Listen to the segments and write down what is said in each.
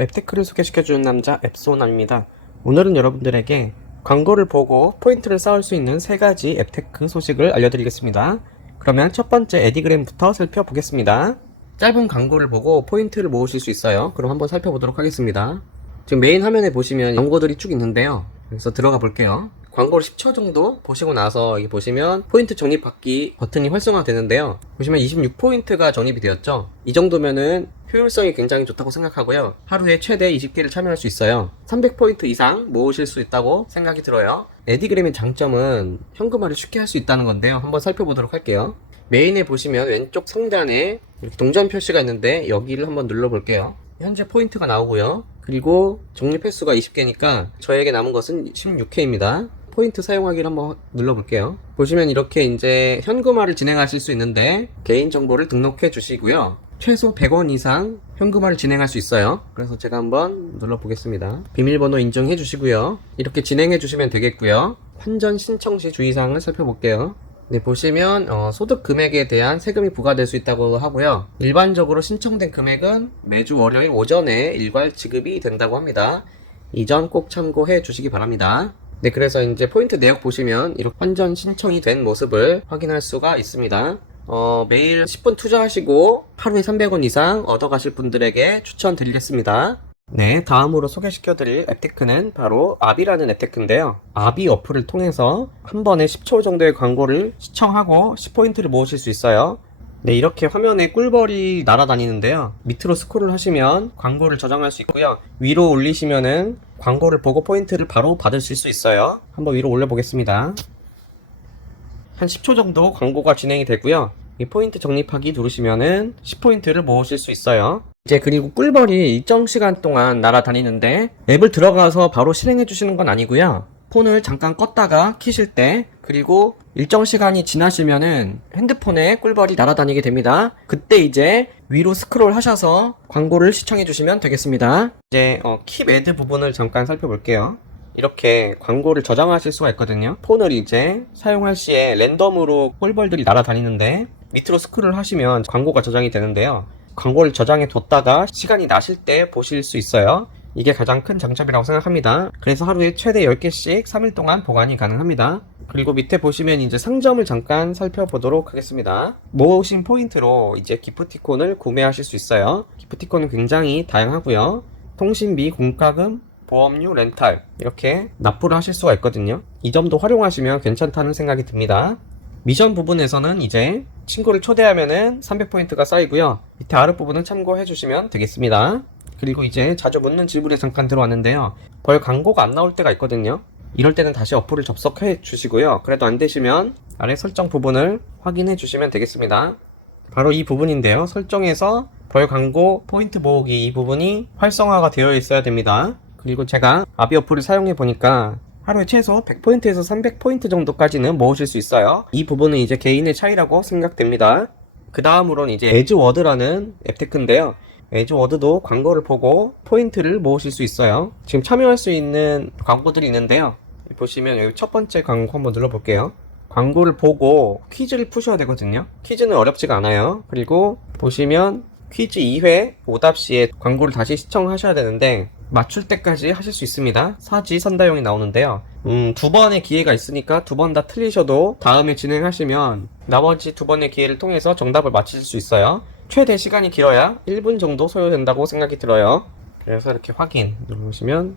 앱테크를 소개시켜주는 남자 앱소남입니다. 오늘은 여러분들에게 광고를 보고 포인트를 쌓을 수 있는 세 가지 앱테크 소식을 알려드리겠습니다. 그러면 첫 번째 에디그램부터 살펴보겠습니다. 짧은 광고를 보고 포인트를 모으실 수 있어요. 그럼 한번 살펴보도록 하겠습니다. 지금 메인 화면에 보시면 광고들이 쭉 있는데요. 그래서 들어가 볼게요. 광고를 10초 정도 보시고 나서 여기 보시면 포인트 적립받기 버튼이 활성화되는데요. 보시면 26포인트가 적립이 되었죠. 이 정도면은 효율성이 굉장히 좋다고 생각하고요. 하루에 최대 20개를 참여할 수 있어요. 300포인트 이상 모으실 수 있다고 생각이 들어요. 에디그램의 장점은 현금화를 쉽게 할 수 있다는 건데요. 한번 살펴보도록 할게요. 메인에 보시면 왼쪽 상단에 이렇게 동전 표시가 있는데 여기를 한번 눌러볼게요. 현재 포인트가 나오고요. 그리고 적립 횟수가 20개니까 저에게 남은 것은 16회입니다. 포인트 사용하기를 한번 눌러볼게요. 보시면 이렇게 이제 현금화를 진행하실 수 있는데 개인정보를 등록해 주시고요. 최소 100원 이상 현금화를 진행할 수 있어요. 그래서 제가 한번 눌러보겠습니다. 비밀번호 인정해 주시고요. 이렇게 진행해 주시면 되겠고요. 환전 신청 시 주의사항을 살펴볼게요. 네, 보시면 어, 소득 금액에 대한 세금이 부과될 수 있다고 하고요. 일반적으로 신청된 금액은 매주 월요일 오전에 일괄 지급이 된다고 합니다. 이점꼭 참고해 주시기 바랍니다. 네, 그래서 이제 포인트 내역 보시면 이렇게 환전 신청이 된 모습을 확인할 수가 있습니다. 어, 매일 10분 투자하시고 하루에 300원 이상 얻어가실 분들에게 추천드리겠습니다. 네, 다음으로 소개시켜드릴 앱테크는 바로 아비라는 앱테크인데요. 아비 어플을 통해서 한 번에 10초 정도의 광고를 시청하고 10포인트를 모으실 수 있어요. 네, 이렇게 화면에 꿀벌이 날아다니는데요. 밑으로 스크롤 하시면 광고를 저장할 수 있고요. 위로 올리시면은 광고를 보고 포인트를 바로 받으실 수 있어요. 한번 위로 올려보겠습니다. 한 10초 정도 광고가 진행이 되고요. 이 포인트 적립하기 누르시면은 10포인트를 모으실 수 있어요. 이제 그리고 꿀벌이 일정 시간 동안 날아다니는데 앱을 들어가서 바로 실행해 주시는 건 아니고요. 폰을 잠깐 껐다가 키실 때 그리고 일정 시간이 지나시면은 핸드폰에 꿀벌이 날아다니게 됩니다. 그때 이제 위로 스크롤 하셔서 광고를 시청해 주시면 되겠습니다. 이제 어, 킵 애드 부분을 잠깐 살펴볼게요. 이렇게 광고를 저장하실 수가 있거든요. 폰을 이제 사용할 시에 랜덤으로 꿀벌들이 날아다니는데 밑으로 스크롤 하시면 광고가 저장이 되는데요. 광고를 저장해 뒀다가 시간이 나실 때 보실 수 있어요. 이게 가장 큰 장점이라고 생각합니다. 그래서 하루에 최대 10개씩 3일 동안 보관이 가능합니다. 그리고 밑에 보시면 이제 상점을 잠깐 살펴보도록 하겠습니다. 모으신 포인트로 이제 기프티콘을 구매하실 수 있어요. 기프티콘은 굉장히 다양하고요. 통신비, 공과금, 보험료, 렌탈 이렇게 납부를 하실 수가 있거든요. 이 점도 활용하시면 괜찮다는 생각이 듭니다. 미션 부분에서는 이제 친구를 초대하면은 300포인트가 쌓이고요. 밑에 아랫부분은 참고해 주시면 되겠습니다. 그리고 이제 자주 묻는 질문에 잠깐 들어왔는데요. 벌 광고가 안 나올 때가 있거든요. 이럴 때는 다시 어플을 접속해 주시고요. 그래도 안 되시면 아래 설정 부분을 확인해 주시면 되겠습니다. 바로 이 부분인데요. 설정에서 벌 광고 포인트 모으기 이 부분이 활성화가 되어 있어야 됩니다. 그리고 제가 아비 어플을 사용해 보니까 하루에 최소 100포인트에서 300포인트 정도까지는 모으실 수 있어요. 이 부분은 이제 개인의 차이라고 생각됩니다. 그 다음으로는 이제 에즈워드라는 앱테크인데요. 에즈워드도 광고를 보고 포인트를 모으실 수 있어요. 지금 참여할 수 있는 광고들이 있는데요. 보시면 여기 첫 번째 광고 한번 눌러볼게요. 광고를 보고 퀴즈를 푸셔야 되거든요. 퀴즈는 어렵지가 않아요. 그리고 보시면 퀴즈 2회 오답 시에 광고를 다시 시청하셔야 되는데 맞출 때까지 하실 수 있습니다. 사지 선다용이 나오는데요. 음, 두 번의 기회가 있으니까 두 번 다 틀리셔도 다음에 진행하시면 나머지 두 번의 기회를 통해서 정답을 맞히실 수 있어요. 최대 시간이 길어야 1분 정도 소요된다고 생각이 들어요. 그래서 이렇게 확인 누르시면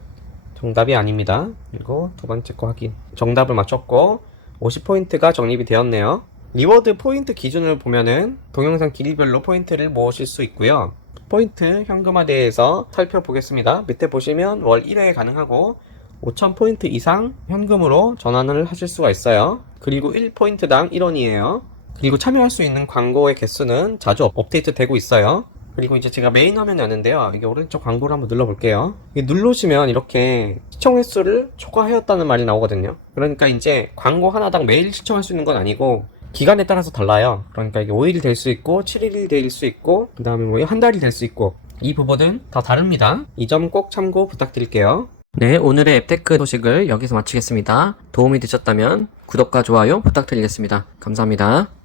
정답이 아닙니다. 그리고 두 번째 거 확인. 정답을 맞췄고 50포인트가 적립이 되었네요. 리워드 포인트 기준을 보면은 동영상 길이별로 포인트를 모으실 수 있고요. 포인트 현금화대에서 살펴보겠습니다. 밑에 보시면 월 1회 가능하고 5,000포인트 이상 현금으로 전환을 하실 수가 있어요. 그리고 1포인트당 1원이에요. 그리고 참여할 수 있는 광고의 개수는 자주 업- 업데이트 되고 있어요. 그리고 이제 제가 메인 화면이 왔는데요. 이게 오른쪽 광고를 한번 눌러볼게요. 누르시면 이렇게 시청 횟수를 초과하였다는 말이 나오거든요. 그러니까 이제 광고 하나당 매일 시청할 수 있는 건 아니고 기간에 따라서 달라요. 그러니까 이게 5일이 될 수 있고 7일이 될 수 있고 그 다음에 뭐 한 달이 될 수 있고 이 부분은 다 다릅니다. 이 점 꼭 참고 부탁드릴게요. 네, 오늘의 앱테크 소식을 여기서 마치겠습니다. 도움이 되셨다면 구독과 좋아요 부탁드리겠습니다. 감사합니다.